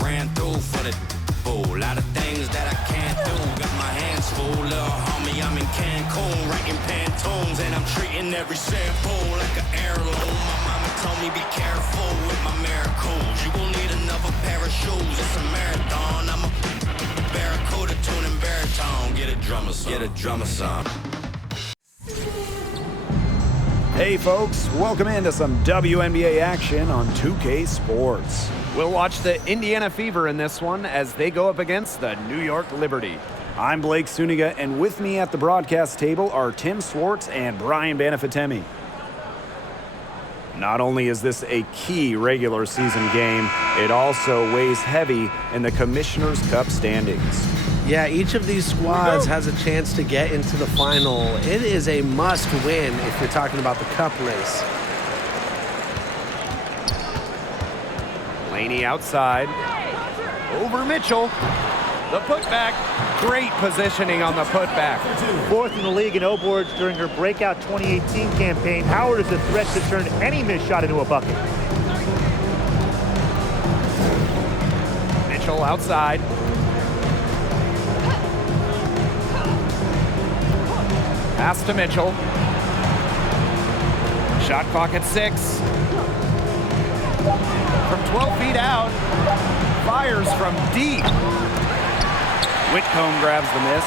I ran through for the bull. Lot of things that I can't do. Got my hands full, little homie. I'm in Cancun, writing Pantones, and I'm treating every sample like an heirloom. My mama told me be careful with my miracles. You gon' need another pair of shoes. It's a marathon. I'm a barracuda tuning baritone. Get a drummer song. Get a drummer song. Hey folks, welcome into some WNBA action on 2K Sports. We'll watch the Indiana Fever in this one as they go up against the New York Liberty. I'm Blake Suniga, and with me at the broadcast table are Tim Swartz and Brian Banafitemi. Not only is this a key regular season game, it also weighs heavy in the Commissioner's Cup standings. Yeah, each of these squads has a chance to get into the final. It is a must-win if you're talking about the cup race. Laney outside. Over Mitchell. The putback. Great positioning on the putback. Fourth in the league in O-boards during her breakout 2018 campaign. Howard is a threat to turn any missed shot into a bucket. Mitchell outside. Pass to Mitchell. Shot clock at 6. From 12 feet out. Fires from deep. Whitcomb grabs the miss.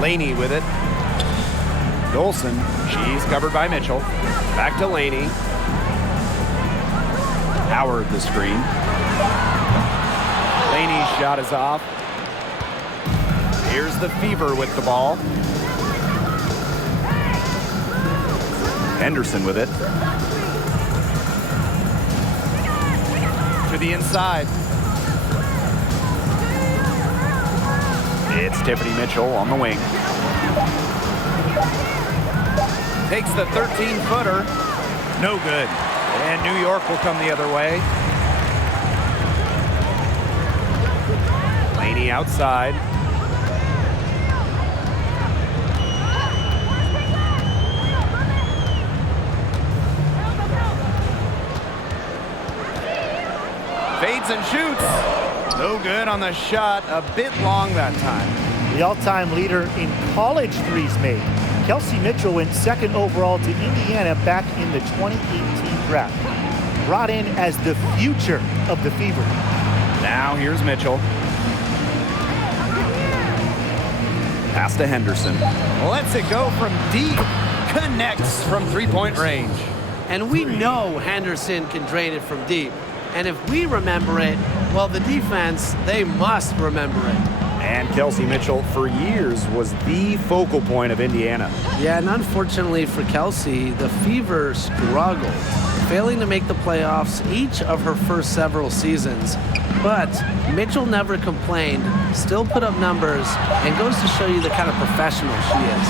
Laney with it. Dolson. She's covered by Mitchell. Back to Laney. Howard the screen. Laney's shot is off. Here's the Fever with the ball. Henderson with it. To the inside. It's Tiffany Mitchell on the wing. Takes the 13-footer. No good. And New York will come the other way. Laney outside. Fades and shoots. No good on the shot. A bit long that time. The all-time leader in college threes made. Kelsey Mitchell went second overall to Indiana back in the 2018 draft. Brought in as the future of the Fever. Now here's Mitchell. Pass to Henderson. Lets it go from deep. Connects from three-point range. And we know Henderson can drain it from deep. And if we remember it, well, the defense, they must remember it. And Kelsey Mitchell, for years, was the focal point of Indiana. Yeah, and unfortunately for Kelsey, the Fever struggled, failing to make the playoffs each of her first several seasons. But Mitchell never complained, still put up numbers, and goes to show you the kind of professional she is.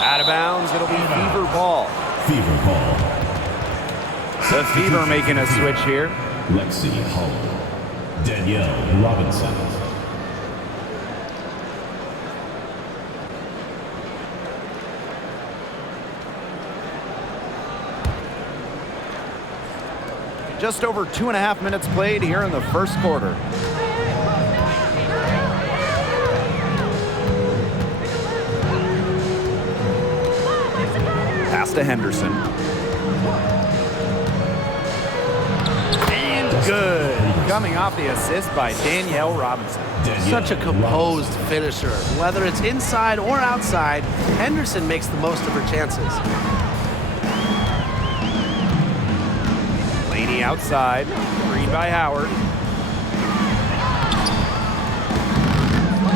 Out of bounds, it'll be Fever ball. Fever ball. The Fever making a switch here. Lexi Hull. Danielle Robinson. Just over 2.5 minutes played here in the first quarter. Pass to Henderson. And good. Coming off the assist by Danielle Robinson. Such a composed finisher. Whether it's inside or outside, Henderson makes the most of her chances. Laney outside. Screen by Howard.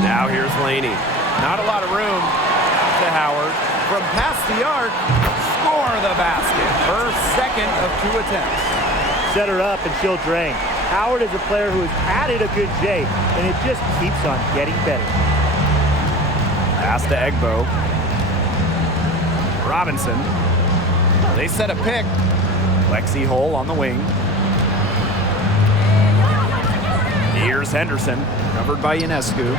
Now here's Laney. Not a lot of room to Howard. From past the arc, score the basket. Her second of 2 attempts. Set her up and she'll drain. Howard is a player who has added a good J, and it just keeps on getting better. Pass to Egbo. Robinson. They set a pick. Lexi Hull on the wing. Here's Henderson, covered by Ionescu.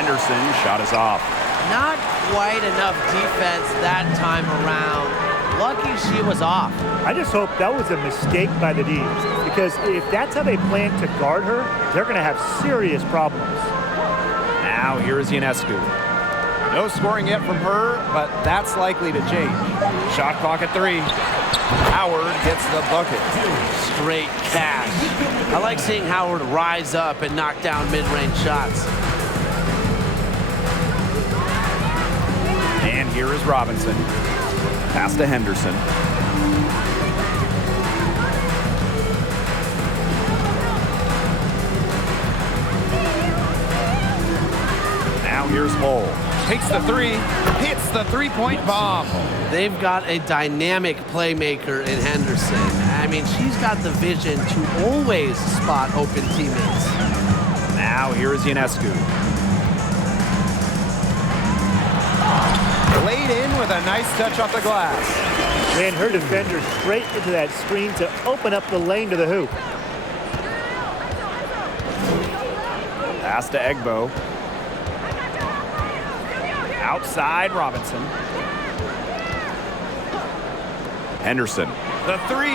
Henderson, shot is off. Not quite enough defense that time around. Lucky she was off. I just hope that was a mistake by the D's, because if that's how they plan to guard her, they're going to have serious problems. Now here is Ionescu. No scoring yet from her, but that's likely to change. Shot clock at 3. Howard gets the bucket. Straight cash. I like seeing Howard rise up and knock down mid-range shots. And here is Robinson. Pass to Henderson. Now here's Hull. Takes the 3, hits the three-point bomb. They've got a dynamic playmaker in Henderson. I mean, she's got the vision to always spot open teammates. Now here is Ionescu. Laid in with a nice touch off the glass. Ran her defender straight into that screen to open up the lane to the hoop. Pass to Egbo. Outside Robinson. Henderson. The 3.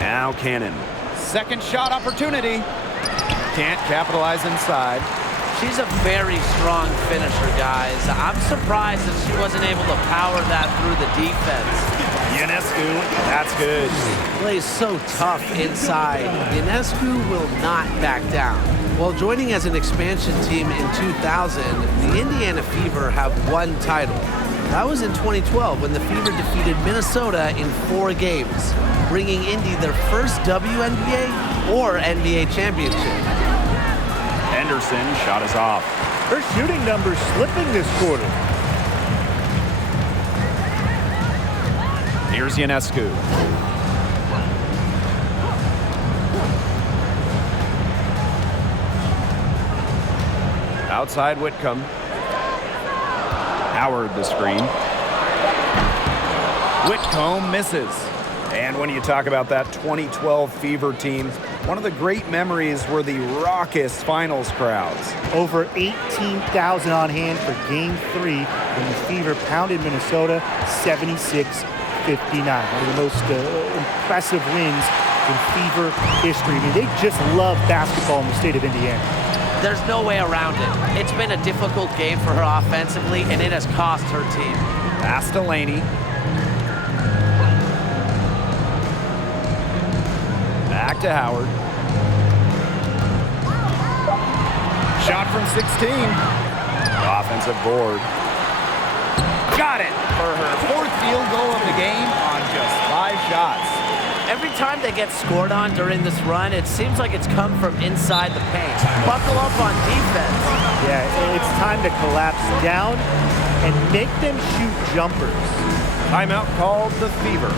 Now Cannon. Second shot opportunity. Can't capitalize inside. She's a very strong finisher, guys. I'm surprised that she wasn't able to power that through the defense. Ionescu, that's good. Plays so tough inside. Ionescu will not back down. While joining as an expansion team in 2000, the Indiana Fever have one title. That was in 2012 when the Fever defeated Minnesota in 4 games, bringing Indy their first WNBA or NBA championship. Henderson, shot is off. Her shooting numbers slipping this quarter. Here's Ionescu. Outside Whitcomb. Howard the screen. Whitcomb misses. And when you talk about that 2012 Fever team, one of the great memories were the raucous finals crowds. Over 18,000 on hand for Game 3 when the Fever pounded Minnesota 76-59. One of the most impressive wins in Fever history. I mean, they just love basketball in the state of Indiana. There's no way around it. It's been a difficult game for her offensively, and it has cost her team. Pass to Laney. Back to Howard. Shot from 16. Offensive board. Got it for her 4th field goal of the game on just 5 shots. Every time they get scored on during this run, it seems like it's come from inside the paint. Buckle up on defense. Yeah, it's time to collapse down and make them shoot jumpers. Timeout called the Fever.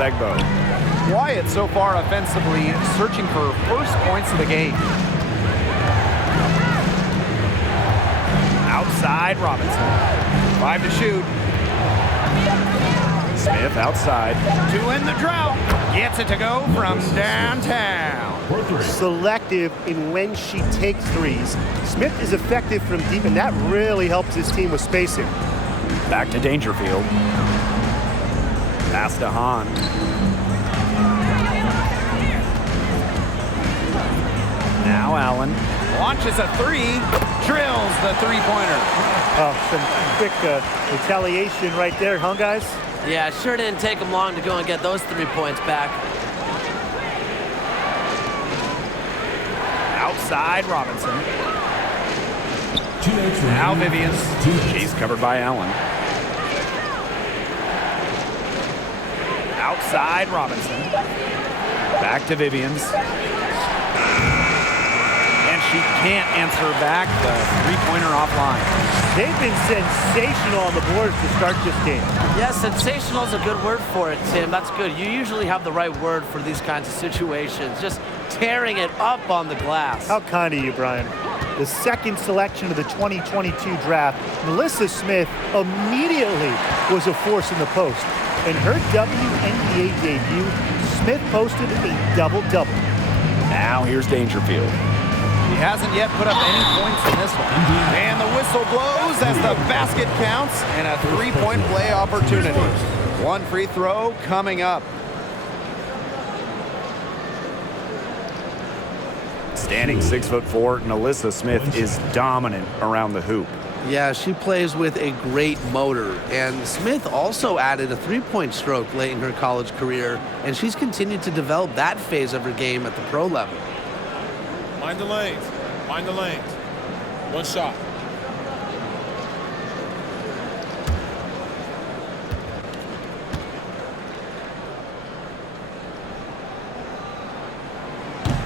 Egbo. Wyatt so far offensively searching for first points of the game. Outside Robinson. 5 to shoot. Smith outside. To end the drought. Gets it to go from downtown. Selective in when she takes threes. Smith is effective from deep, and that really helps his team with spacing. Back to Dangerfield. Pass to Hahn. Now Allen. Launches a three. Drills the three-pointer. Oh, some quick retaliation right there, huh, guys? Yeah, it sure didn't take him long to go and get those 3 points back. Outside Robinson. Now Vivians. She's covered by Allen. Outside Robinson. Back to Vivians. And she can't answer back the three-pointer offline. They've been sensational on the boards to start this game. Yeah, sensational is a good word for it, Tim. That's good. You usually have the right word for these kinds of situations. Just tearing it up on the glass. How kind of you, Brian. The second selection of the 2022 draft, Melissa Smith immediately was a force in the post. In her WNBA debut, Smith posted a double-double. Now here's Dangerfield. He hasn't yet put up any points in this one. And the whistle blows as the basket counts and a three-point play opportunity. One free throw coming up. Standing 6'4", Melissa Smith is dominant around the hoop. Yeah, she plays with a great motor. And Smith also added a three-point stroke late in her college career, and she's continued to develop that phase of her game at the pro level. Mind the lanes. Mind the lanes. One shot.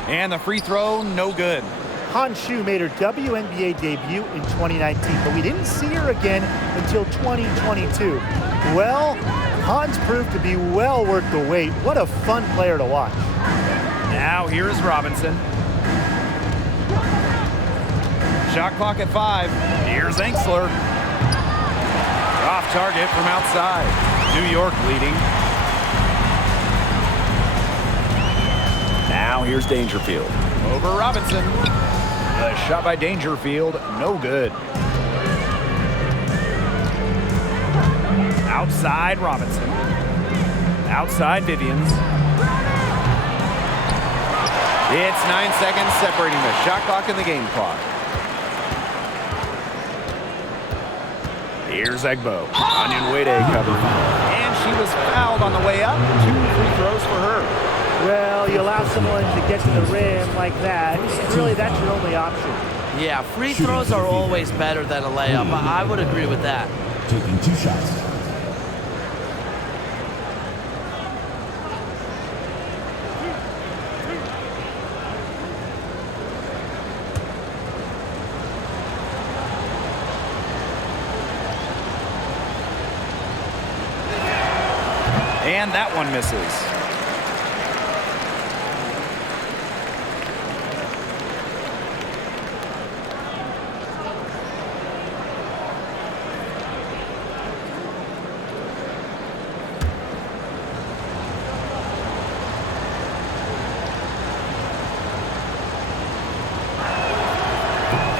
And the free throw, no good. Han Shu made her WNBA debut in 2019, but we didn't see her again until 2022. Well, Han's proved to be well worth the wait. What a fun player to watch. Now here's Robinson. Shot clock at 5. Here's Enksler. Off target from outside. New York leading. Now here's Dangerfield. Over Robinson. The shot by Dangerfield, no good. Outside Robinson. Outside Vivians. It's 9 seconds separating the shot clock and the game clock. Here's Egbo. Onyenwede covering. And she was fouled on the way up. 2 free throws for her. Well, you allow someone to get to the rim like that, really that's your only option. Yeah, free throws are always better than a layup. I would agree with that. Taking 2 shots. And that one misses.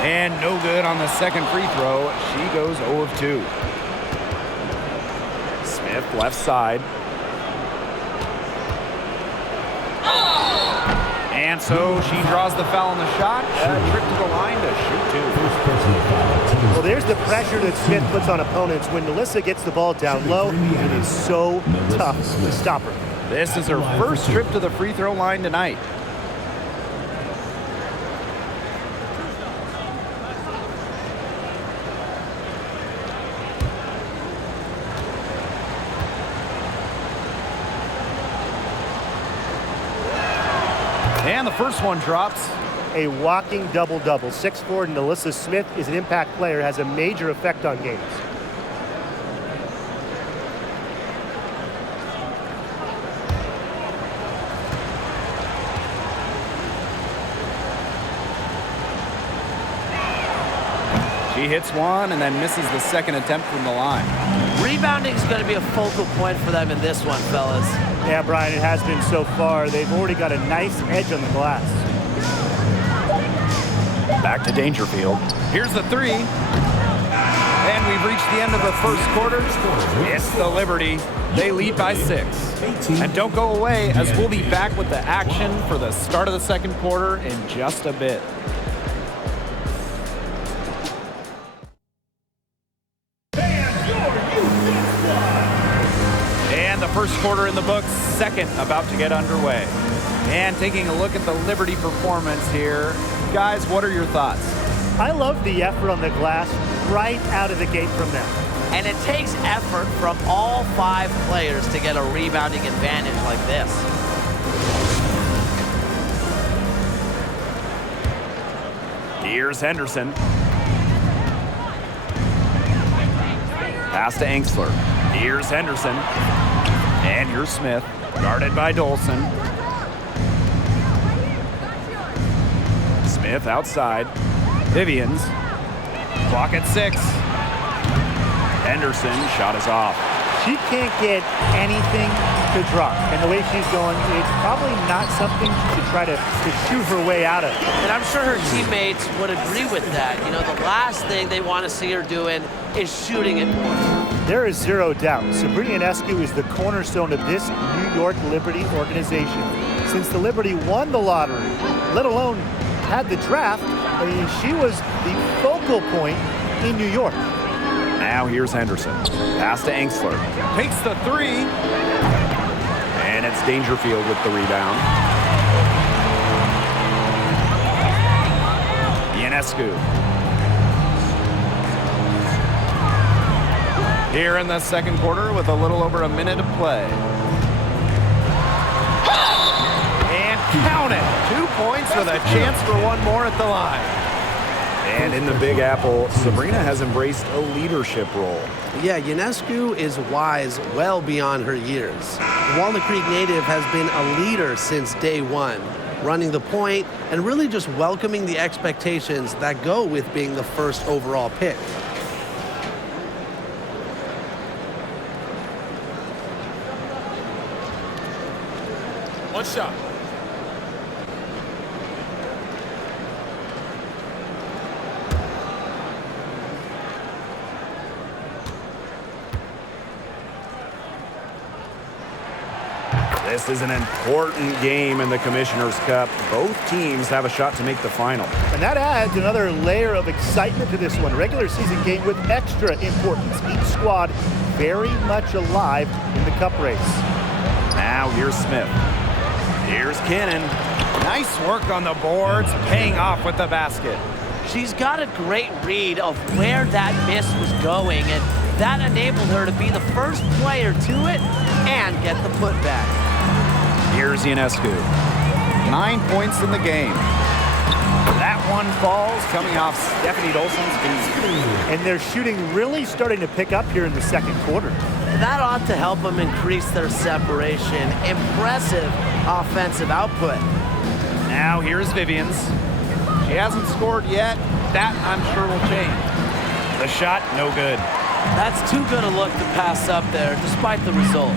And no good on the second free throw. She goes 0 of 2. Smith left side. And so she draws the foul on the shot. A trip to the line to shoot 2. Well, there's the pressure that Smith puts on opponents. When Melissa gets the ball down low, it is so tough to stop her. This is her first trip to the free throw line tonight. And the first one drops. A walking double-double. 6'4" Melissa Smith is an impact player, has a major effect on games. She hits one and then misses the second attempt from the line. Rebounding is going to be a focal point for them in this one, fellas. Yeah, Brian, it has been so far. They've already got a nice edge on the glass. Back to Dangerfield. Here's the three. And we've reached the end of the first quarter. It's the Liberty. They lead by 6. And don't go away, as we'll be back with the action for the start of the second quarter in just a bit. And the first quarter in the books, second about to get underway. And taking a look at the Liberty performance here. Guys, what are your thoughts? I love the effort on the glass right out of the gate from them. And it takes effort from all 5 players to get a rebounding advantage like this. Here's Henderson. Pass to Angsler. Here's Henderson. And here's Smith. Guarded by Dolson. Smith outside. Vivians. Clock at 6. Henderson, shot is off. She can't get anything to drop. And the way she's going, it's probably not something to try to shoot her way out of. And I'm sure her teammates would agree with that. You know, the last thing they want to see her doing is shooting it more. There is zero doubt. Sabrina Ionescu is the cornerstone of this New York Liberty organization. Since the Liberty won the lottery, let alone had the draft, I mean, she was the focal point in New York. Now here's Henderson. Pass to Angsler. Takes the three. And it's Dangerfield with the rebound. Ionescu. Here in the second quarter with a little over a minute to play. And count it. 2 points with a chance for one more at the line. And in the Big Apple, Sabrina has embraced a leadership role. Yeah, Ionescu is wise well beyond her years. The Walnut Creek native has been a leader since day one, running the point and really just welcoming the expectations that go with being the first overall pick. One shot. This is an important game in the Commissioner's Cup. Both teams have a shot to make the final. And that adds another layer of excitement to this one. Regular season game with extra importance. Each squad very much alive in the cup race. Now here's Smith. Here's Cannon. Nice work on the boards, paying off with the basket. She's got a great read of where that miss was going, and that enabled her to be the first player to it and get the putback. Here's Ionescu. 9 points in the game. That one falls, coming off Stephanie Dolson's feet. And their shooting really starting to pick up here in the second quarter. That ought to help them increase their separation. Impressive offensive output. Now here's Vivians. She hasn't scored yet. That, I'm sure, will change. The shot, no good. That's too good a look to pass up there, despite the result.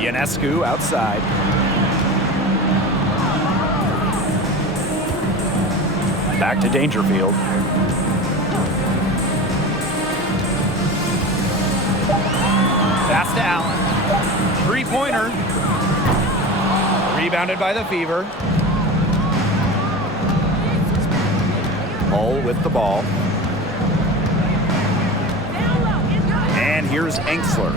Ionescu outside. Back to Dangerfield. Pass to Allen. Three-pointer. Rebounded by the Fever. Hull with the ball. And here's Angsler.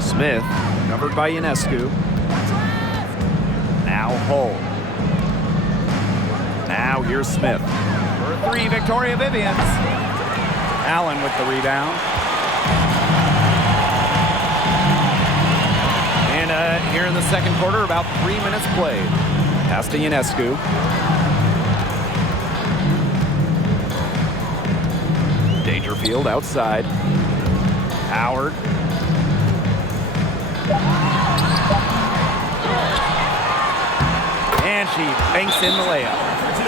Smith, covered by Ionescu. Now Hull. Now here's Smith. For three, Victoria Vivians. Allen with the rebound. And here in the second quarter, about 3 minutes played. Pass to Ionescu. Dangerfield outside. Howard. And she banks in the layup.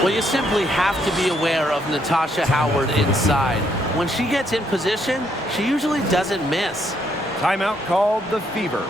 Well, you simply have to be aware of Natasha Howard inside. When she gets in position, she usually doesn't miss. Timeout called the Fever.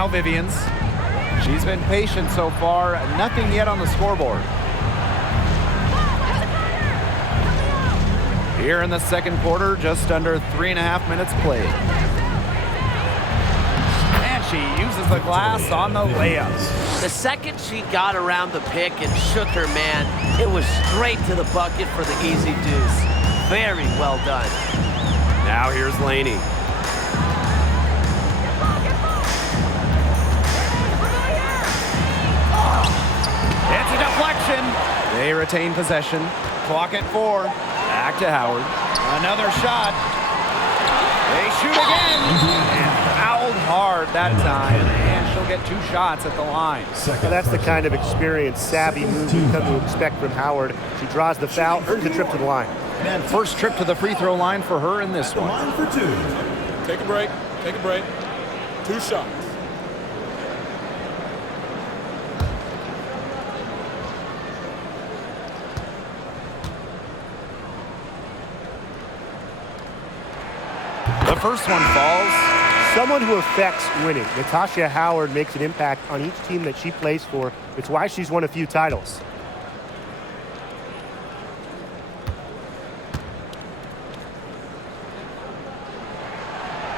Now Vivians. She's been patient so far. Nothing yet on the scoreboard. Here in the second quarter, just under 3.5 minutes played. And she uses the glass on the layups. The second she got around the pick and shook her man, it was straight to the bucket for the easy deuce. Very well done. Now here's Laney. It's a deflection. They retain possession. Clock at 4. Back to Howard. Another shot. They shoot again. And fouled hard that time. And she'll get 2 shots at the line. Well, that's the kind of experience, savvy move you come to expect from Howard. She draws the foul, earns a trip to the line. And first trip to the free throw line for her in this one. Line for 2. Take a break. Take a break. 2 shots. The first one falls. Someone who affects winning. Natasha Howard makes an impact on each team that she plays for. It's why she's won a few titles.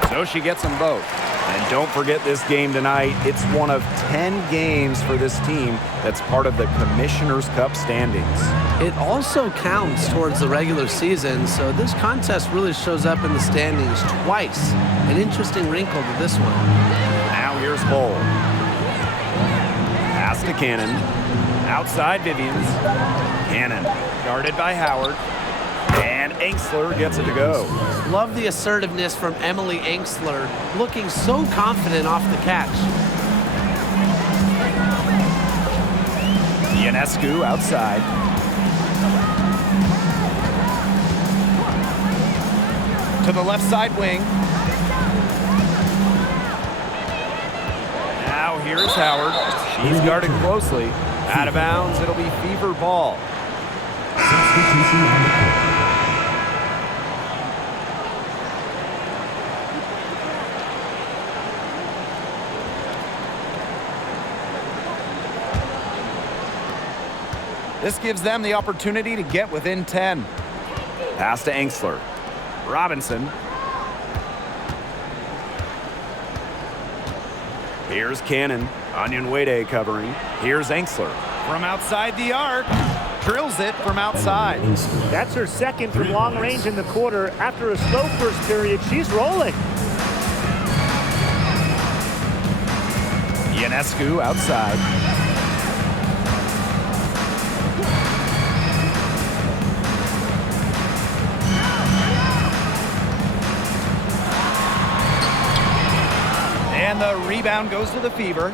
So she gets them both. And don't forget this game tonight. It's one of 10 games for this team that's part of the Commissioner's Cup standings. It also counts towards the regular season, so this contest really shows up in the standings twice. An interesting wrinkle to this one. Now here's Bull. Pass to Cannon. Outside Vivians. Cannon guarded by Howard. And Angsler gets it to go. Love the assertiveness from Emily Angsler, looking so confident off the catch. Ionescu outside. To the left side wing. Now here's Howard. She's guarded closely. Out of bounds, it'll be Fever ball. Substitution on the court. This gives them the opportunity to get within 10. Pass to Angsler. Robinson. Here's Cannon. Onyenwede covering. Here's Angsler. From outside the arc. Drills it from outside. That's her second from long range in the quarter. After a slow first period, she's rolling. Ionescu outside. And And the rebound goes to the Fever.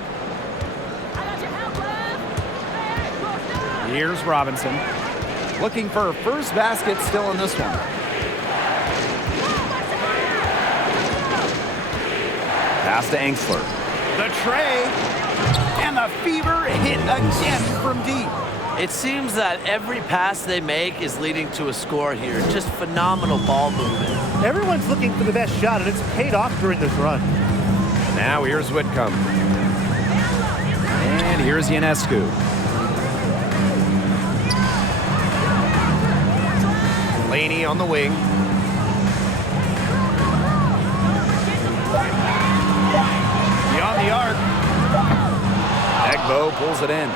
Here's Robinson. Looking for her first basket still in this one. Pass to Angsler. The tray. And the Fever hit again from deep. It seems that every pass they make is leading to a score here. Just phenomenal ball movement. Everyone's looking for the best shot, and it's paid off during this run. Now here's Whitcomb. And here's Ionescu. Laney on the wing. Beyond the arc. Egbo pulls it in.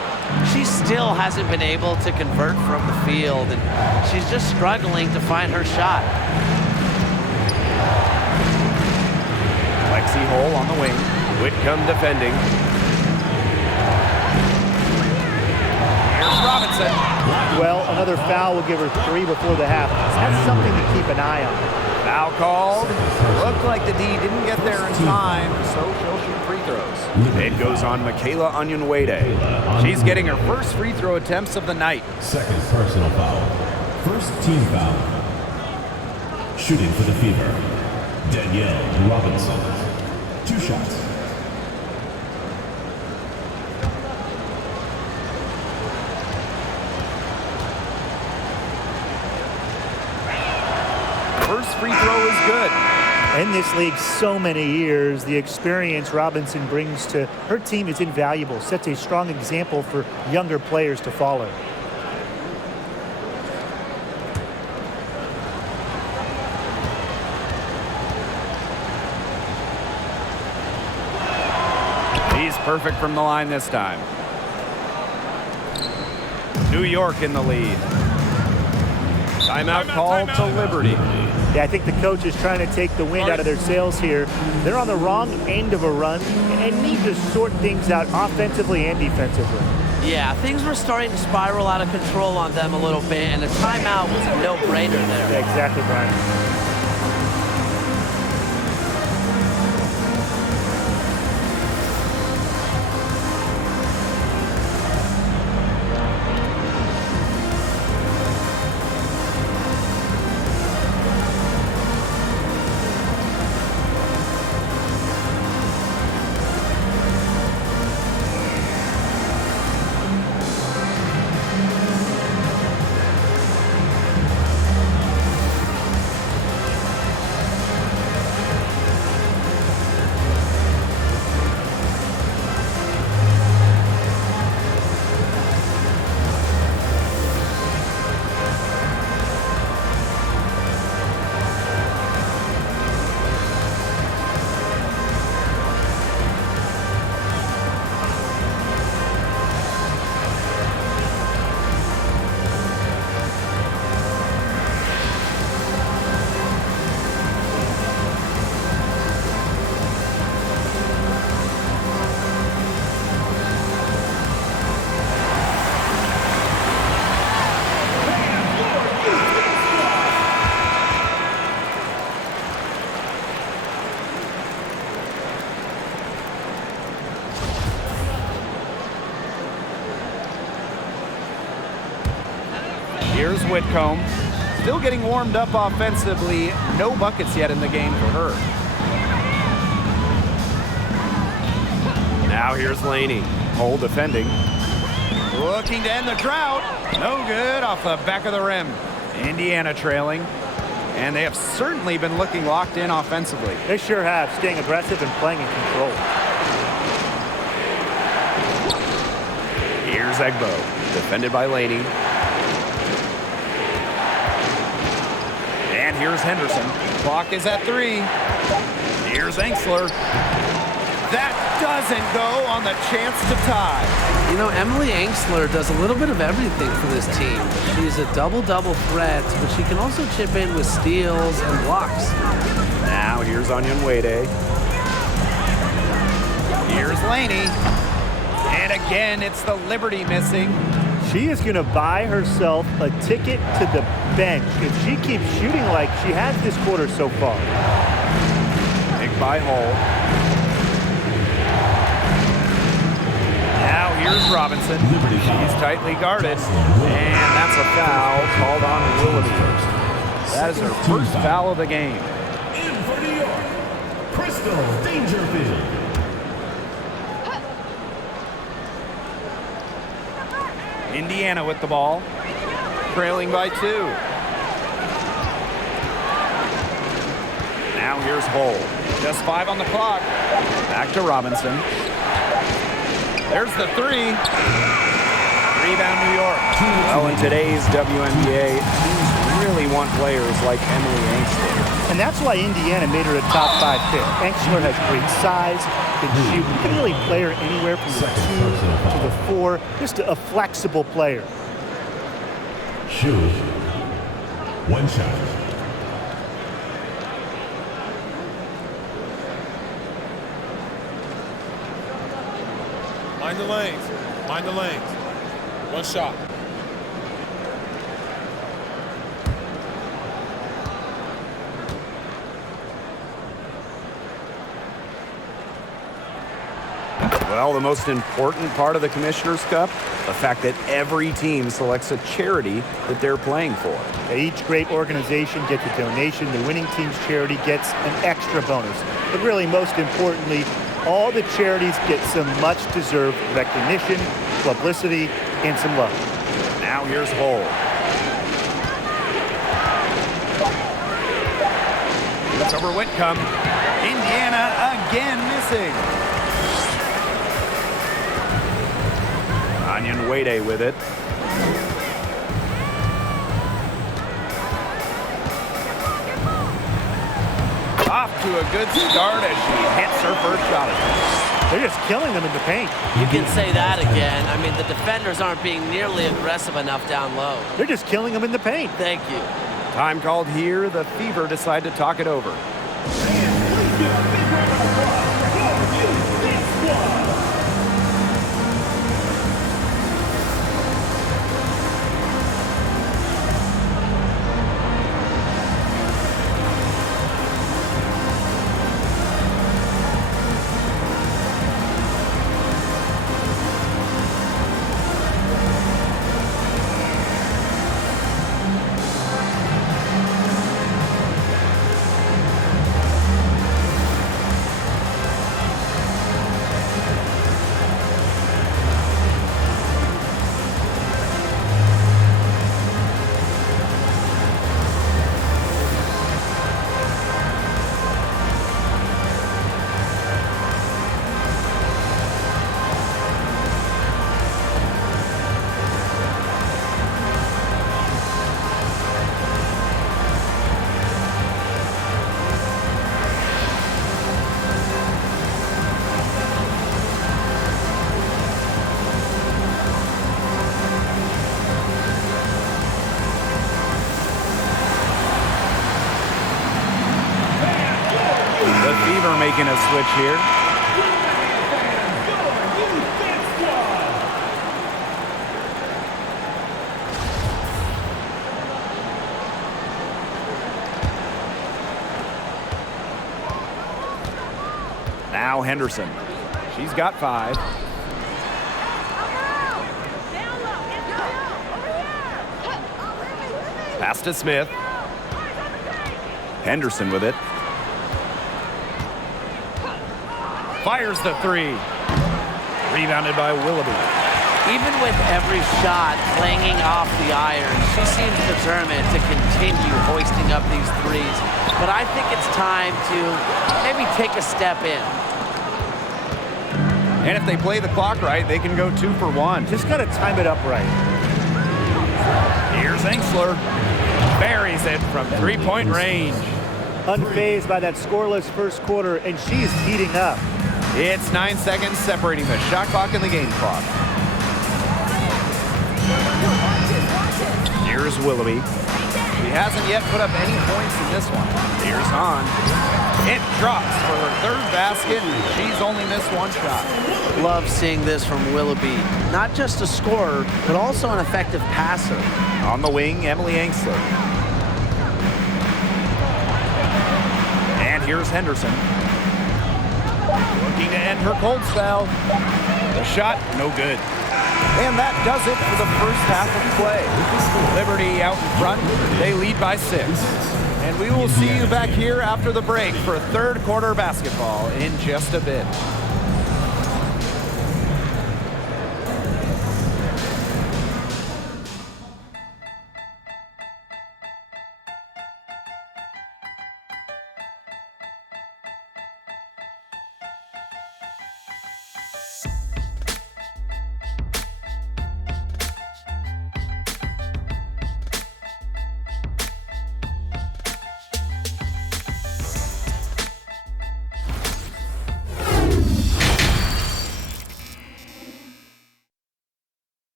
She still hasn't been able to convert from the field, and she's just struggling to find her shot. Lexi Hole on the wing. Whitcomb defending. Here's Robinson. Well, another foul will give her 3 before the half. That's something to keep an eye on. Foul called. Looked like the D didn't get there in time, so she'll shoot free throws. It goes on Michaela Onyenwede. She's getting her first free throw attempts of the night. Second personal foul. First team foul. Shooting for the Fever, Danielle Robinson. 2 shots. First free throw is good. In this league so many years, the experience Robinson brings to her team is invaluable. Sets a strong example for younger players to follow. He's perfect from the line this time. New York in the lead. Timeout called to Liberty. Yeah, I think the coach is trying to take the wind out of their sails here. They're on the wrong end of a run and need to sort things out offensively and defensively. Yeah, things were starting to spiral out of control on them a little bit, and a timeout was a no-brainer there. Yeah, exactly, Brian. Here's Whitcomb. Still getting warmed up offensively. No buckets yet in the game for her. Now here's Laney. Hole defending. Looking to end the drought. No good off the back of the rim. Indiana trailing. And they have certainly been looking locked in offensively. They sure have, staying aggressive and playing in control. Here's Egbo. Defended by Laney. And here's Henderson. Clock is at 3. Here's Angsler. That doesn't go on the chance to tie. You know, Emily Angsler does a little bit of everything for this team. She's a double-double threat, but she can also chip in with steals and blocks. Now here's Onyenwede. Here's Laney. And again, it's the Liberty missing. She is going to buy herself a ticket to the bench if she keeps shooting like she has this quarter so far. Picked by Hall. here's Robinson. She's tightly guarded. And that's a foul called on Willoughby. That is her first foul of the game. In for New York, Crystal Dangerfield. Indiana with the ball, trailing by 2. Now here's Hull. Just 5 on the clock. Back to Robinson. There's the 3. Rebound New York. Well, in today's WNBA, teams really want players like Emily Ainsley. And that's why Indiana made her a top 5 pick. Ainsley has great size, can shoot. You can really play her anywhere from the 2 to the 4. Just a flexible player. Shoot. One shot. Mind the lanes. Mind the lanes. One shot. Well, the most important part of the Commissioner's Cup, the fact that every team selects a charity that they're playing for. Each great organization gets a donation. The winning team's charity gets an extra bonus. But really, most importantly, all the charities get some much-deserved recognition, publicity, and some love. Now here's Hull. It's over Whitcomb. Indiana again missing. Onion Wade with it. Off to a good start as she hits her first shot. They're just killing them in the paint. You can say that again. I mean, the defenders aren't being nearly aggressive enough down low. They're just killing them in the paint. Thank you. Time called here. The Fever decide to talk it over. Fever making a switch here. Now Henderson. She's got 5. Pass to Smith. Henderson with it. Fires the 3. Rebounded by Willoughby. Even with every shot clanging off the iron, she seems determined to continue hoisting up these threes. But I think it's time to maybe take a step in. And if they play the clock right, they can go 2 for 1. Just got to time it up right. Here's Ainsley. Buries it from 3-point range. Unfazed by that scoreless first quarter, and she's heating up. It's 9 seconds separating the shot clock and the game clock. Here's Willoughby. She hasn't yet put up any points in this one. Here's Hahn. It drops for her 3rd basket. She's only missed 1 shot. Love seeing this from Willoughby. Not just a scorer, but also an effective passer. On the wing, Emily Ainsley. And here's Henderson. Looking to end her cold spell. The shot, no good. And that does it for the first half of play. Liberty out in front. They lead by 6. And we will see you back here after the break for third quarter basketball in just a bit.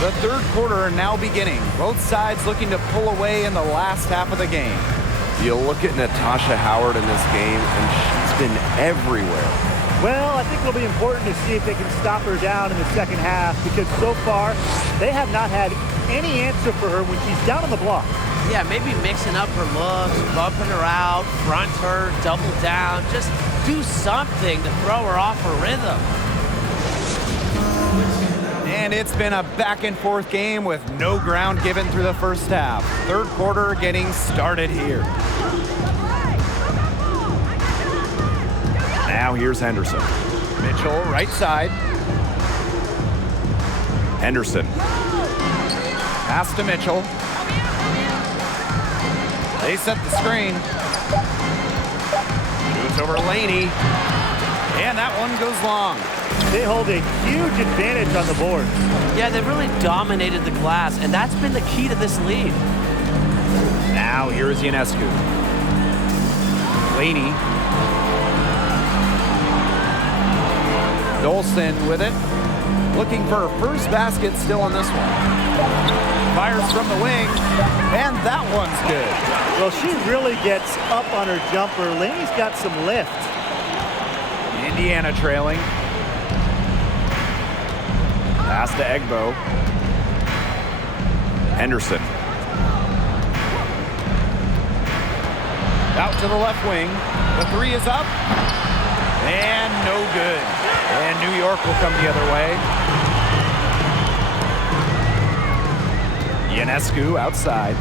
The third quarter now beginning. Both sides looking to pull away in the last half of the game. You look at Natasha Howard in this game, and she's been everywhere. Well, I think it'll be important to see if they can stop her down in the second half, because so far they have not had any answer for her when she's down on the block. Yeah, maybe mixing up her looks, bumping her out, front her, double down. Just do something to throw her off her rhythm. And it's been a back and forth game with no ground given through the first half. Third quarter getting started here. Now here's Henderson. Mitchell, right side. Henderson. Pass to Mitchell. They set the screen. Shoots over Laney. And that one goes long. They hold a huge advantage on the board. Yeah, they've really dominated the glass, and that's been the key to this lead. Now here's Ionescu. Laney. Dolson with it. Looking for her first basket still on this one. Fires from the wing, and that one's good. Well, she really gets up on her jumper. Laney's got some lift. Indiana trailing. Pass to Egbo. Henderson. Out to the left wing. The three is up. And no good. And New York will come the other way. Ionescu outside.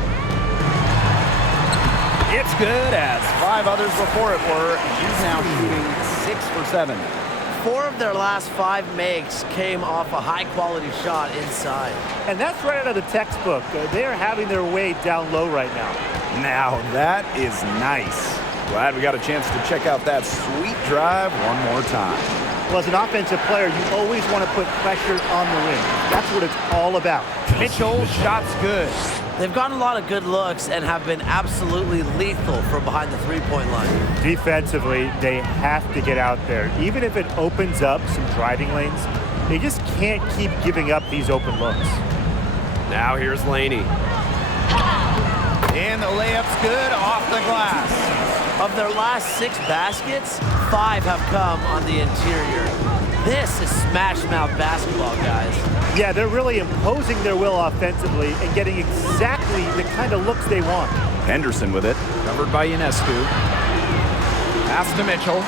It's good, as 5 others before it were. And she's now shooting 6 for 7. 4 of their last 5 makes came off a high-quality shot inside. And that's right out of the textbook. They are having their way down low right now. Now that is nice. Glad we got a chance to check out that sweet drive one more time. Well, as an offensive player, you always want to put pressure on the rim. That's what it's all about. Mitchell, shot's good. They've gotten a lot of good looks and have been absolutely lethal from behind the three-point line. Defensively, they have to get out there. Even if it opens up some driving lanes, they just can't keep giving up these open looks. Now here's Laney. And the layup's good off the glass. Of their last 6 baskets, 5 have come on the interior. This is smash-mouth basketball, guys. Yeah, they're really imposing their will offensively and getting exactly the kind of looks they want. Henderson with it. Covered by Ionescu. Pass to Mitchell.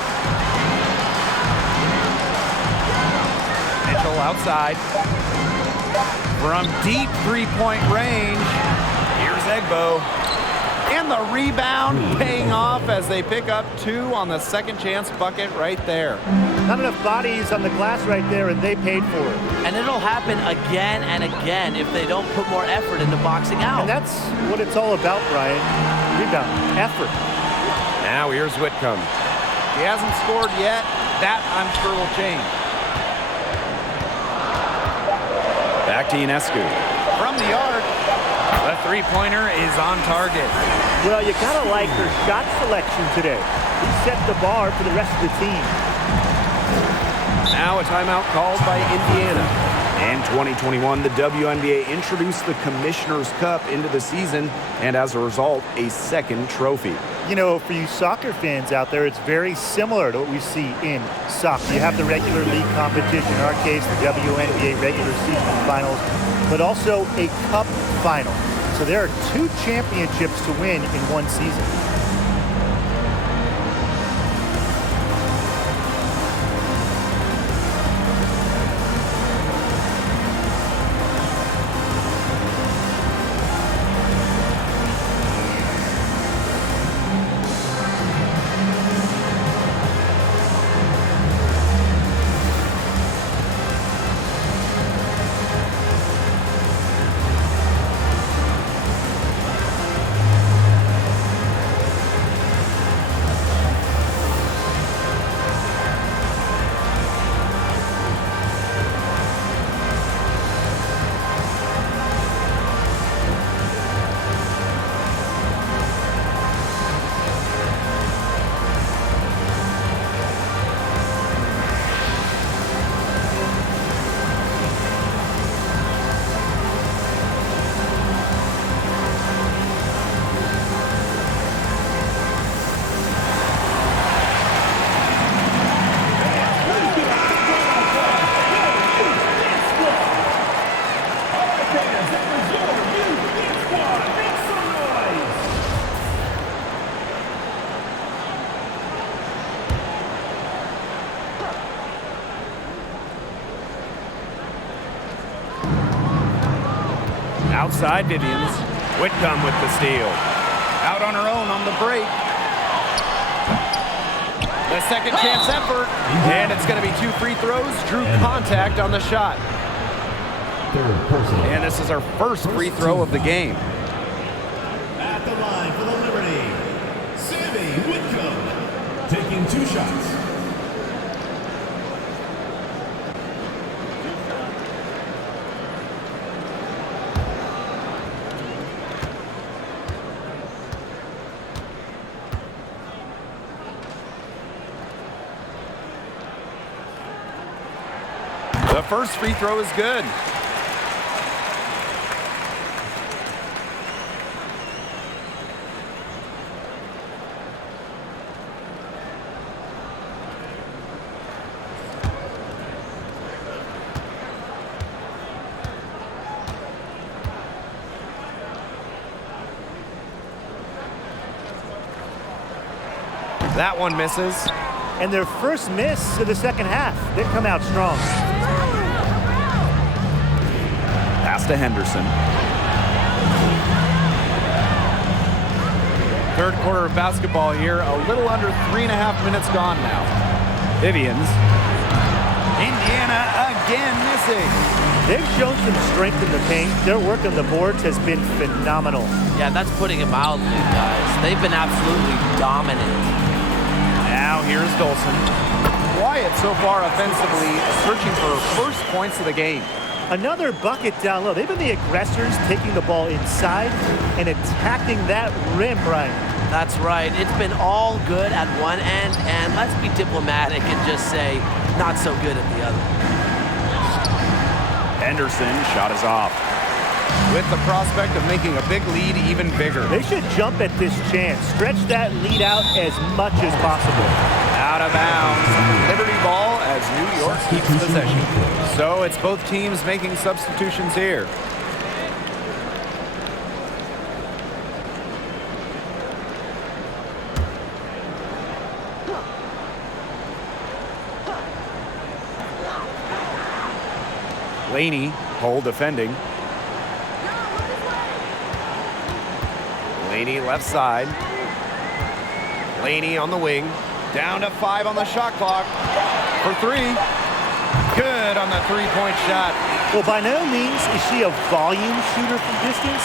Mitchell outside. From deep three-point range, here's Egbo. And the rebound paying off as they pick up 2 on the second chance bucket right there. Not enough bodies on the glass right there, and they paid for it. And it'll happen again and again if they don't put more effort into boxing out. And that's what it's all about, Brian. Rebound, effort. Now here's Whitcomb. He hasn't scored yet. That, I'm sure, will change. Back to Ionescu. From the arc, the three-pointer is on target. Well, you gotta like her shot selection today. He set the bar for the rest of the team. Now a timeout called by Indiana. In 2021, the WNBA introduced the Commissioner's Cup into the season, and as a result, a second trophy. You know, for you soccer fans out there, it's very similar to what we see in soccer. You have the regular league competition, in our case, the WNBA regular season finals, but also a cup final. So So there are 2 championships to win in one season. Outside Vivians. Whitcomb with the steal. Out on her own on the break. The second chance effort. And it's going to be 2 free throws. Drew contact on the shot. Third personal. And this is our first free throw of the game. At the line for the Liberty, Sammy Whitcomb. Taking 2 shots. The first free throw is good. That one misses. And their first miss of the second half. They come out strong. Pass to Henderson. Third quarter of basketball here. A little under 3.5 minutes gone now. Vivians. Indiana again missing. They've shown some strength in the paint. Their work on the boards has been phenomenal. Yeah, that's putting it mildly, guys. They've been absolutely dominant. Now here's Dolson. Quiet so far offensively, searching for first points of the game. Another bucket down low. They've been the aggressors, taking the ball inside and attacking that rim, Brian. That's right. It's been all good at one end, and let's be diplomatic and just say not so good at the other. Henderson, shot is off. With the prospect of making a big lead even bigger. They should jump at this chance. Stretch that lead out as much as possible. Out of bounds. Liberty ball as New York keeps possession. So it's both teams making substitutions here. Laney, Hole defending. Laney left side. Laney on the wing. Down to 5 on the shot clock. For 3. Good on the three-point shot. Well, by no means is she a volume shooter from distance,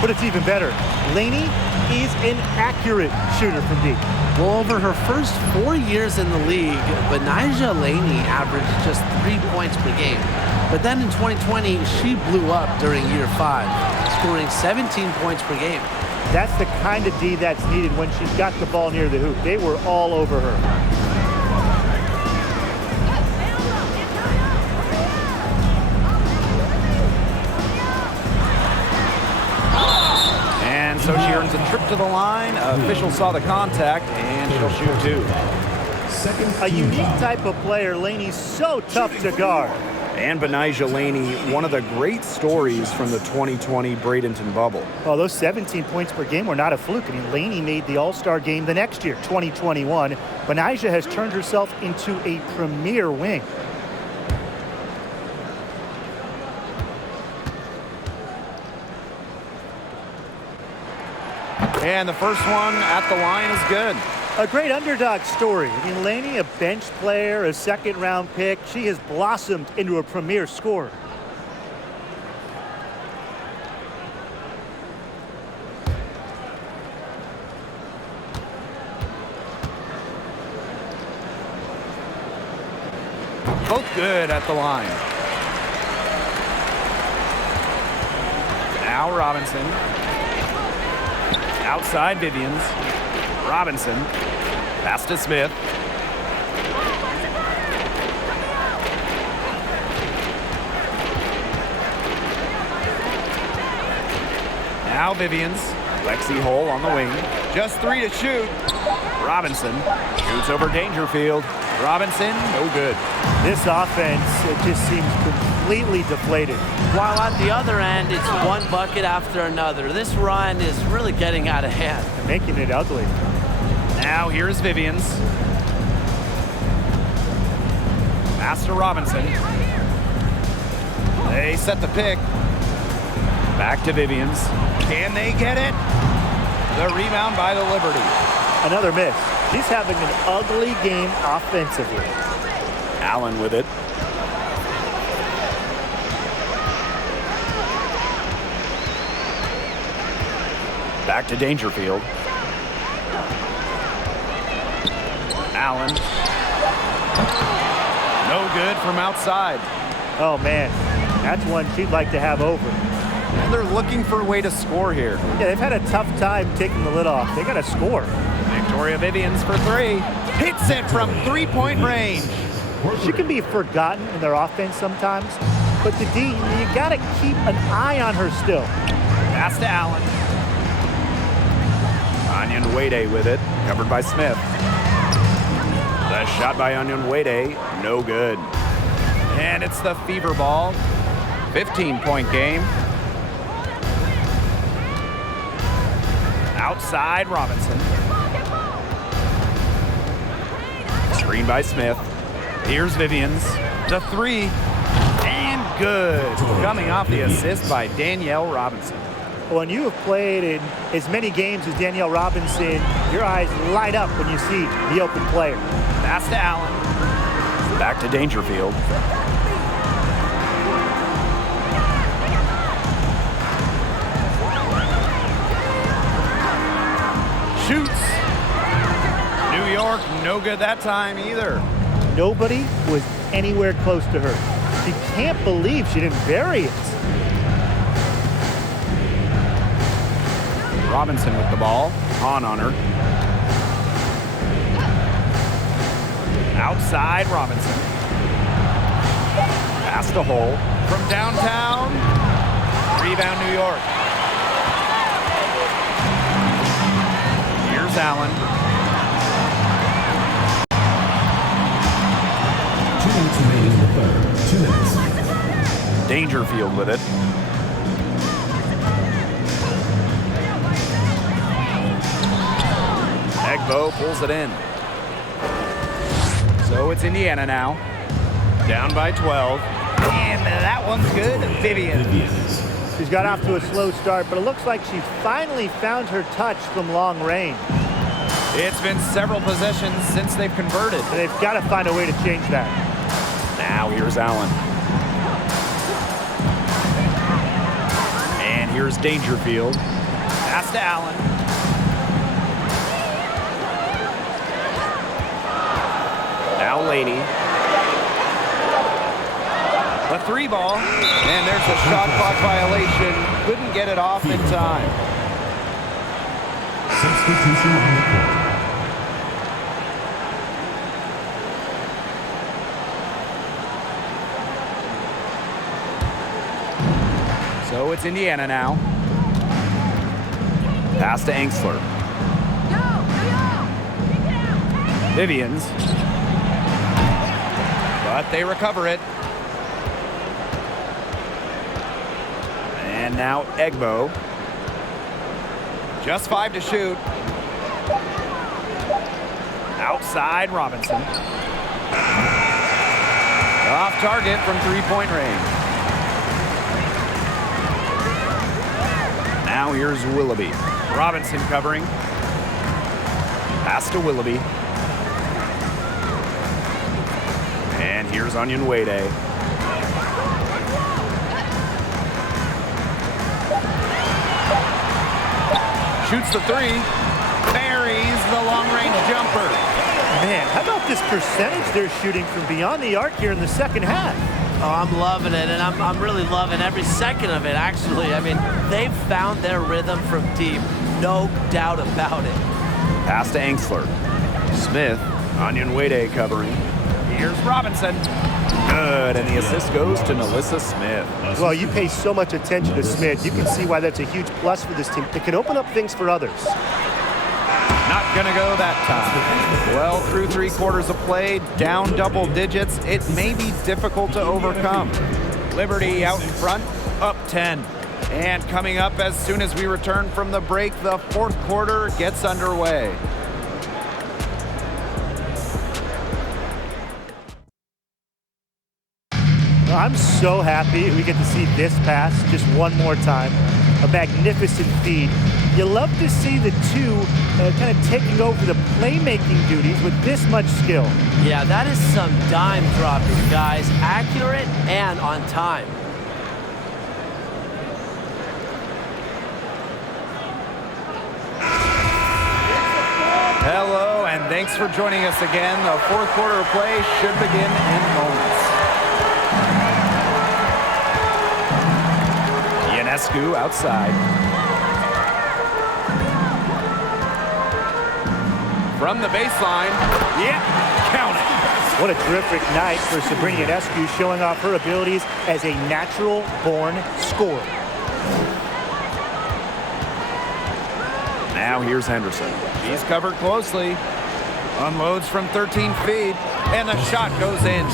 but it's even better. Laney is an accurate shooter from deep. Well, over her first 4 years in the league, Benijah Laney averaged just 3 points per game. But then in 2020, she blew up during year 5, scoring 17 points per game. That's the kind of D that's needed when she's got the ball near the hoop. They were all over her. So she earns a trip to the line. Official saw the contact, and she'll shoot 2. A unique type of player. Laney's so tough to guard. And Benijah Laney, one of the great stories from the 2020 Bradenton bubble. Well, those 17 points per game were not a fluke. I mean, Laney made the All-Star game the next year, 2021. Benijah has turned herself into a premier wing. And the first one at the line is good. A great underdog story. I mean, Laney, a bench player, a second-round pick. She has blossomed into a premier scorer. Both good at the line. Now Robinson. Outside Vivians. Robinson. Pass to Smith. Now Vivians. Lexi Hull on the wing. Just 3 to shoot. Robinson shoots over Dangerfield. Robinson, no good. This offense, it just seems completely deflated. While at the other end, it's one bucket after another. This run is really getting out of hand. Making it ugly. Now here's Vivians. Pass to Robinson. They set the pick. Back to Vivians. Can they get it? The rebound by the Liberty. Another miss. She's having an ugly game offensively. Allen with it. Back to Dangerfield. Allen. No good from outside. Oh, man. That's one she'd like to have over. And they're looking for a way to score here. Yeah, they've had a tough time taking the lid off. They got to score. Victoria Vivians for 3. Hits it from 3-point range. She can be forgotten in their offense sometimes, but the D, you got to keep an eye on her still. Pass to Allen. Onion Wade with it, covered by Smith. The shot by Onion Wade, no good. And it's the Fever ball. 15-point game. Outside Robinson. Screen by Smith. Here's Vivians. The 3. And good. Coming off the assist by Danielle Robinson. When you have played in as many games as Danielle Robinson, your eyes light up when you see the open player. Pass to Allen. Back to Dangerfield. Shoots. New York, no good that time either. Nobody was anywhere close to her. She can't believe she didn't bury it. Robinson with the ball. On her. Outside Robinson. Pass to Hull. From downtown. Rebound New York. Here's Allen. 2 minutes remaining in the third. 2 minutes. Dangerfield with it. Egbo pulls it in. So it's Indiana now. Down by 12. And that one's good. Vivian. She's got off to a slow start, but it looks like she's finally found her touch from long range. It's been several possessions since they've converted. And they've got to find a way to change that. Now here's Allen. And here's Dangerfield. Pass to Allen. Now Laney. The 3 ball. And there's a shot clock violation. Couldn't get it off in time. Substitution on the court. So it's Indiana now. Pass to Angsler. Vivians. but they recover it. And now Egbo. Just 5 to shoot. Outside Robinson. Off target from 3-point range. Now here's Willoughby. Robinson covering. Pass to Willoughby. And here's Onyenwere. Shoots the 3. Buries the long-range jumper. Man, how about this percentage they're shooting from beyond the arc here in the second half? Oh, I'm loving it, and I'm really loving every second of it, actually. I mean, they've found their rhythm from deep, no doubt about it. Pass to Angsler. Smith. Onyenwere covering. Here's Robinson. Good, and the assist goes to Melissa Smith. Well, you pay so much attention to Smith. You can see why that's a huge plus for this team. It can open up things for others. Not gonna go that time. Well, through 3 quarters of play, down double digits, it may be difficult to overcome. Liberty out in front, up 10. And coming up as soon as we return from the break, the 4th quarter gets underway. I'm so happy we get to see this pass just one more time. A magnificent feed. You love to see the two kind of taking over the playmaking duties with this much skill. Yeah, that is some dime dropping, guys. Accurate and on time. Hello, and thanks for joining us again. The 4th quarter of play should begin in moments. Ionescu outside. From the baseline, count it. What a terrific night for Sabrina Ionescu, showing off her abilities as a natural-born scorer. Now here's Henderson. He's covered closely. Unloads from 13 feet, and the shot goes in.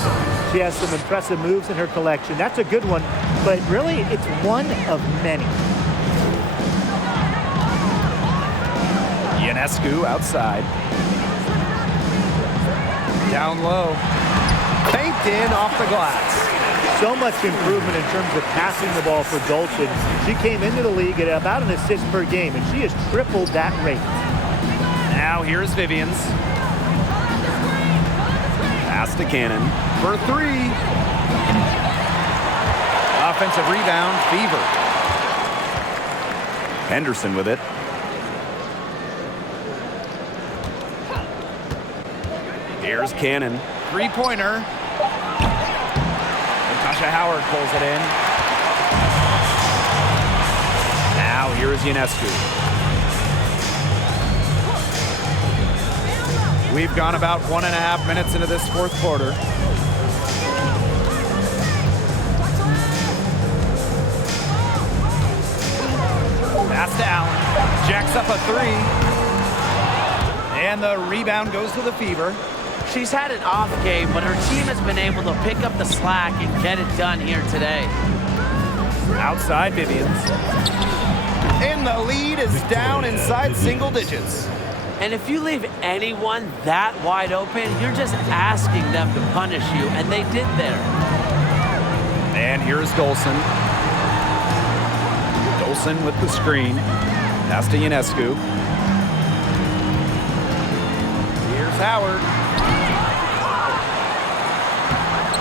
She has some impressive moves in her collection. That's a good one, but really it's one of many. Ionescu outside. Down low. Banked in off the glass. So much improvement in terms of passing the ball for Dolson. She came into the league at about an assist per game, and she has tripled that rate. Now here's Vivians. Pass to Cannon. For 3. Offensive rebound, Fever. Henderson with it. Here's Cannon. 3-pointer. Natasha Howard pulls it in. Now here is Ionescu. We've gone about 1.5 minutes into this 4th quarter. Pass to Allen. Jacks up a 3. And the rebound goes to the Fever. She's had an off game, but her team has been able to pick up the slack and get it done here today. Outside Vivians. And the lead is down inside single digits. And if you leave anyone that wide open, you're just asking them to punish you, and they did there. And here's Dolson. Dolson with the screen. Pass to Ionescu. Here's Howard.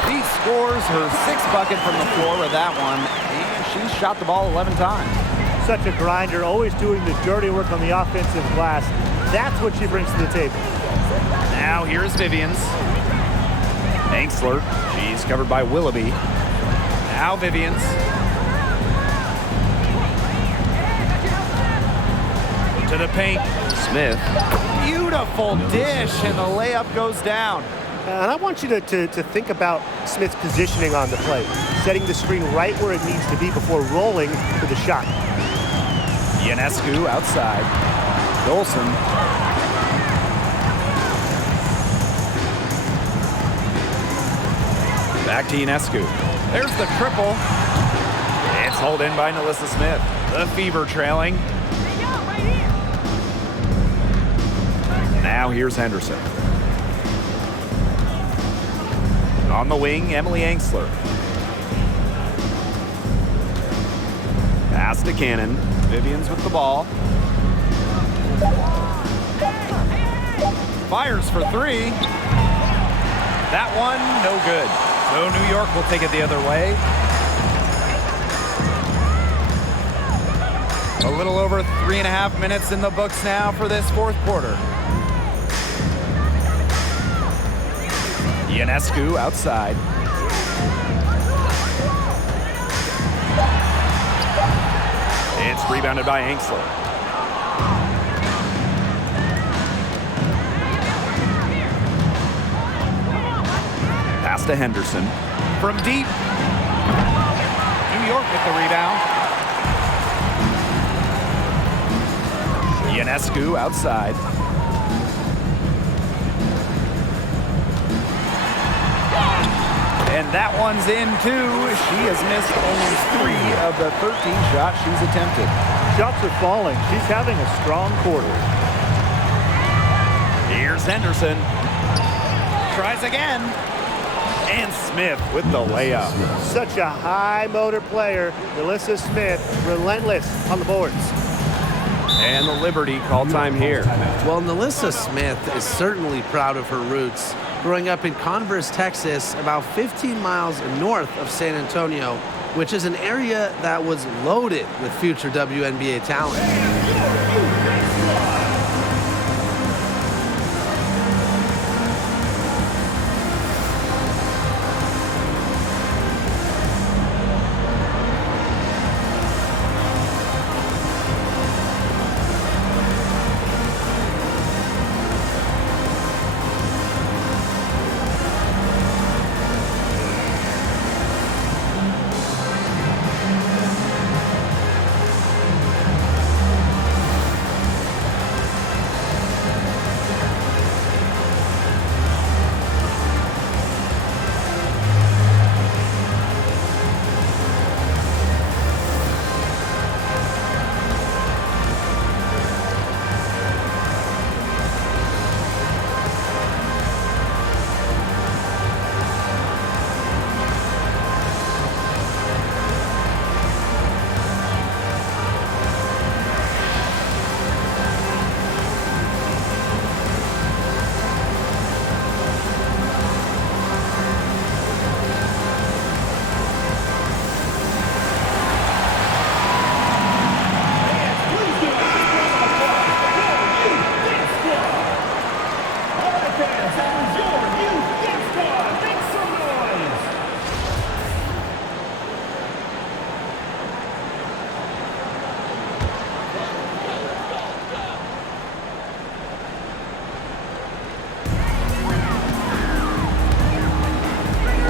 She scores her 6th bucket from the floor with that one, and she's shot the ball 11 times. Such a grinder, always doing the dirty work on the offensive glass. That's what she brings to the table. Now here's Vivians. Angsler. She's covered by Willoughby. Now Vivians. To the paint. Smith. Beautiful dish, and the layup goes down. And I want you to think about Smith's positioning on the play, setting the screen right where it needs to be before rolling for the shot. Ionescu outside. Dolson. Back to Ionescu. There's the triple. It's hauled in by Nalissa Smith. The Fever trailing. Now here's Henderson. On the wing, Emily Angsler. Pass to Cannon. Vivian's with the ball. Fires for three. That one, no good. So New York will take it the other way. A little over 3.5 minutes in the books now for this fourth quarter. Ionescu outside. It's rebounded by Angsler. Pass to Henderson. From deep. New York with the rebound. Ionescu outside. And that one's in too. She has missed only 3 of the 13 shots she's attempted. Shots are falling. She's having a strong quarter. Here's Henderson. Tries again. And Smith with the layup. Such a high motor player. Nalissa Smith, relentless on the boards. And the Liberty call time here. Well, Nalissa Smith is certainly proud of her roots. Growing up in Converse, Texas, about 15 miles north of San Antonio, which is an area that was loaded with future WNBA talent.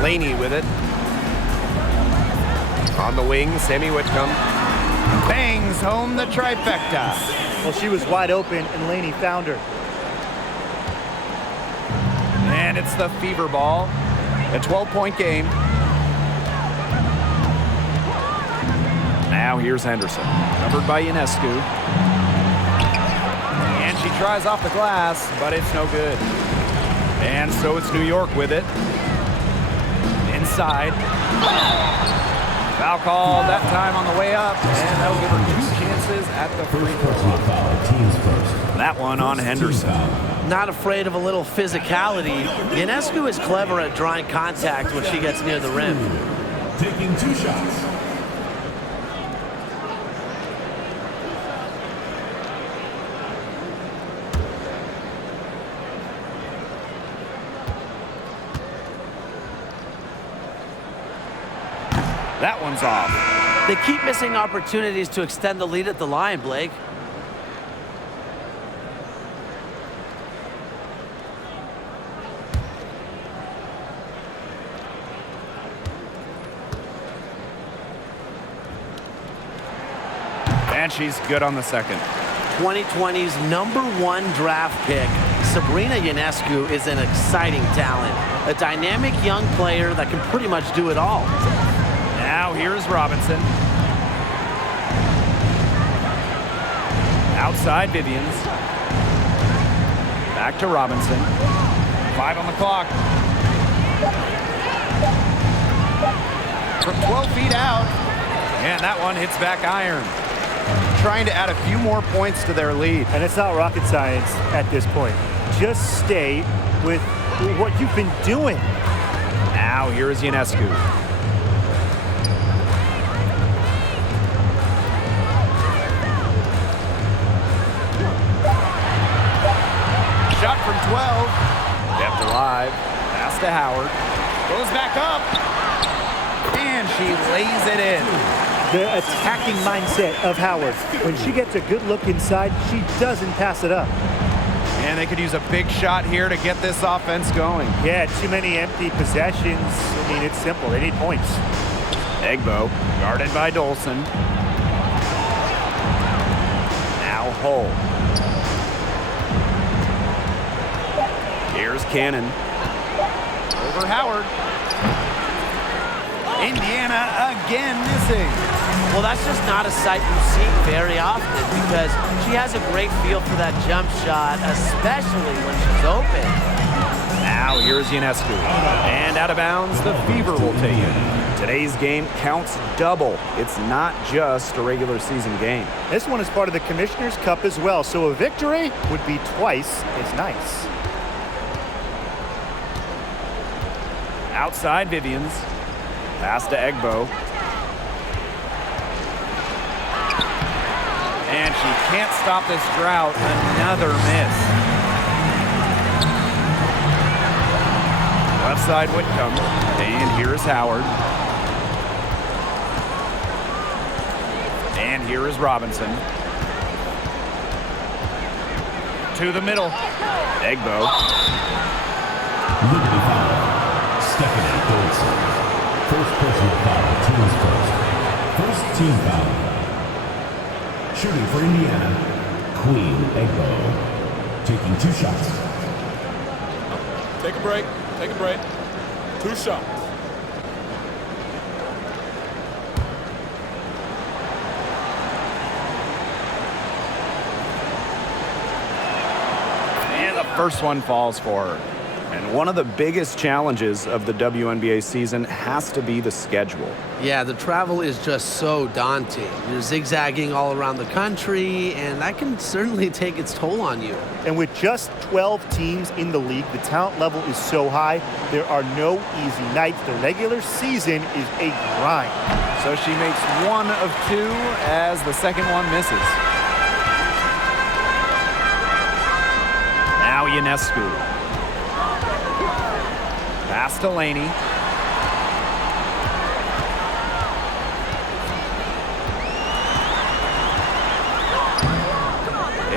Laney with it. On the wing, Sammy Whitcomb. Bangs home the trifecta. Well, she was wide open, and Laney found her. And it's the Fever ball. A 12-point game. Now here's Henderson. Covered by Ionescu. And she tries off the glass, but it's no good. And so it's New York with it. Inside. Foul call that time on the way up. And that'll give her 2 chances at the free throw. That one on Henderson. Not afraid of a little physicality. Ionescu is clever at drawing contact when she gets near the rim. Taking 2 shots. That one's off. They keep missing opportunities to extend the lead at the line, Blake. And she's good on the second. 2020's #1 draft pick, Sabrina Ionescu is an exciting talent, a dynamic young player that can pretty much do it all. Now here's Robinson. Outside Vivians. Back to Robinson. 5 on the clock. From 12 feet out. And that one hits back iron. Trying to add a few more points to their lead. And it's not rocket science at this point. Just stay with what you've been doing. Now here is Ionescu. Shot from 12. Kept alive. Pass to Howard. Goes back up. And she lays it in. The attacking mindset of Howard. When she gets a good look inside, she doesn't pass it up. And they could use a big shot here to get this offense going. Yeah, too many empty possessions. I mean, it's simple. They need points. Egbo, guarded by Dolson. Now Hull. Here's Cannon. Over Howard. Indiana again missing. Well, that's just not a sight you see very often because she has a great feel for that jump shot, especially when she's open. Now here's Ionescu. And out of bounds, the Fever will take it. Today's game counts double. It's not just a regular season game. This one is part of the Commissioner's Cup as well, so a victory would be twice as nice. Outside Vivians. Pass to Egbo. And she can't stop this drought. Another miss. Left side Whitcomb. And here is Howard. And here is Robinson. To the middle. Egbo. Liberty foul. Stephanie Dolson. First personal foul, team's first. First team foul. Shooting for Indiana, Queen Egbo. Taking 2 shots. Take a break. Take a break. 2 shots. And the first one falls for her. And one of the biggest challenges of the WNBA season has to be the schedule. Yeah, the travel is just so daunting. You're zigzagging all around the country, and that can certainly take its toll on you. And with just 12 teams in the league, the talent level is so high, there are no easy nights. The regular season is a grind. So she makes 1 of 2 as the second one misses. Now Ionescu. Pass to Laney.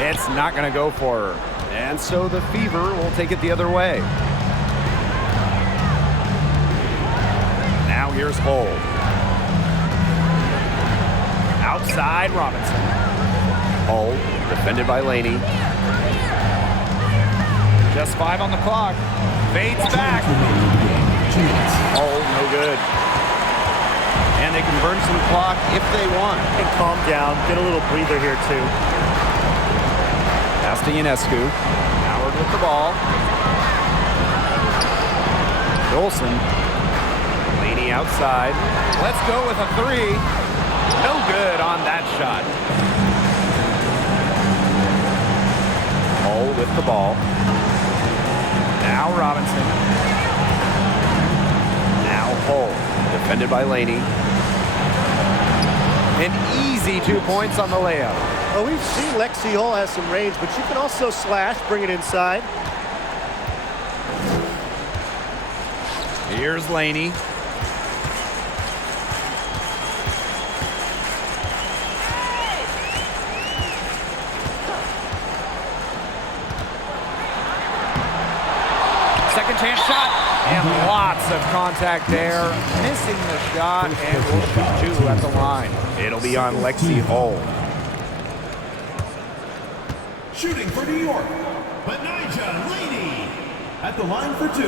It's not going to go for her. And so the Fever will take it the other way. Now here's Hull. Outside Robinson. Hull, defended by Laney. Just 5 on the clock. Fades back. Oh, no good. And they can burn some clock if they want. And calm down. Get a little breather here, too. Pass to Ionescu. Howard with the ball. Dolson. Laney outside. Let's go with a 3. No good on that shot. Hull with the ball. Now Robinson. Now Hull, defended by Laney. An easy 2 points on the layup. Well, we've seen Lexi Hull has some range, but you can also slash, bring it inside. Here's Laney. Second chance shot, and lots of contact there. Missing the shot, and will shoot 2 at the line. It'll be on Lexi Hull. Shooting for New York, Benijah Laney. At the line for 2.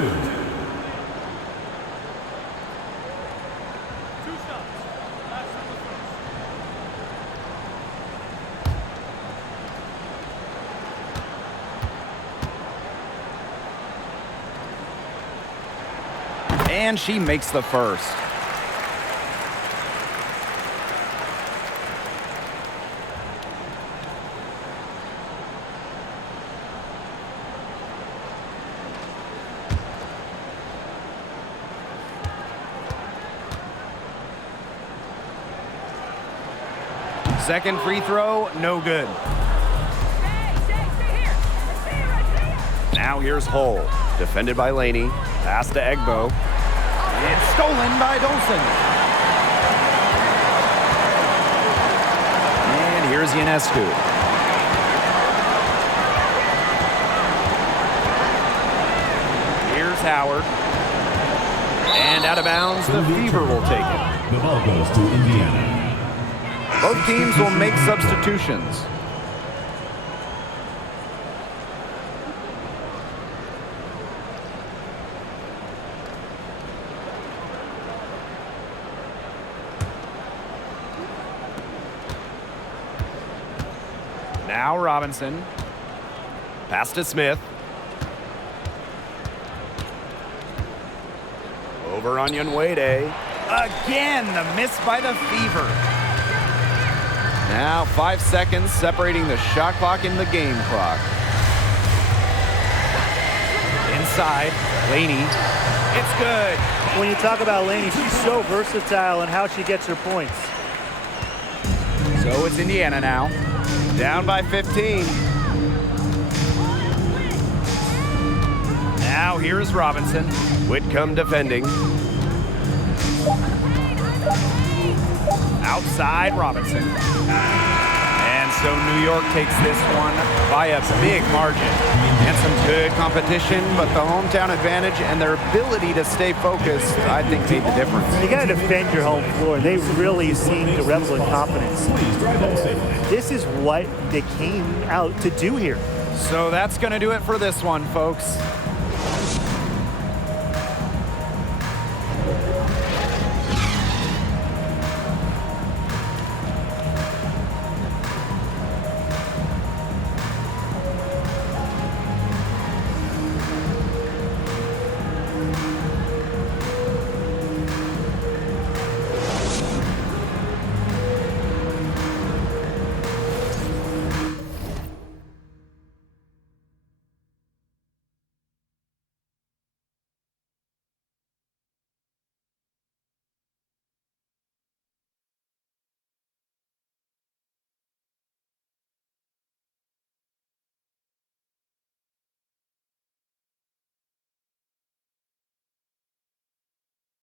And she makes the first. Second free throw, no good. Now here's Hull, defended by Laney. Pass to Egbo. It's stolen by Dolson. And here's Ionescu. Here's Howard. And out of bounds, the Fever will take it. The ball goes to Indiana. Both teams will make substitutions. Now Robinson. Pass to Smith. Over on Onwede. Again, the miss by the Fever. Now 5 seconds separating the shot clock and the game clock. Inside, Laney. It's good. When you talk about Laney, she's so versatile in how she gets her points. So it's Indiana now. Down by 15. Now here's Robinson. Whitcomb defending. Outside Robinson. And so New York takes this one by a big margin. And some good competition, but the hometown advantage and their ability to stay focused, I think, made the difference. You got to defend your home floor. They really seem to revel in confidence. This is what they came out to do here. So that's going to do it for this one, folks.